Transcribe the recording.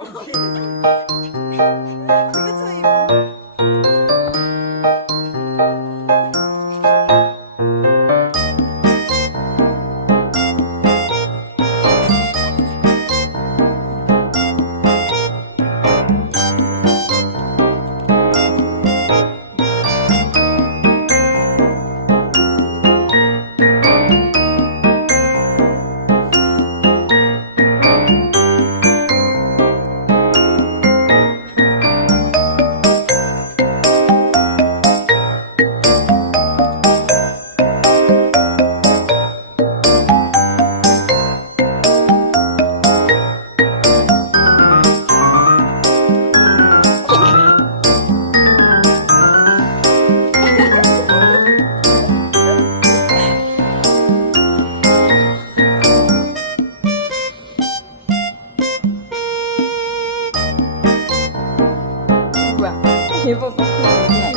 Okay. 乖谁不服扣谁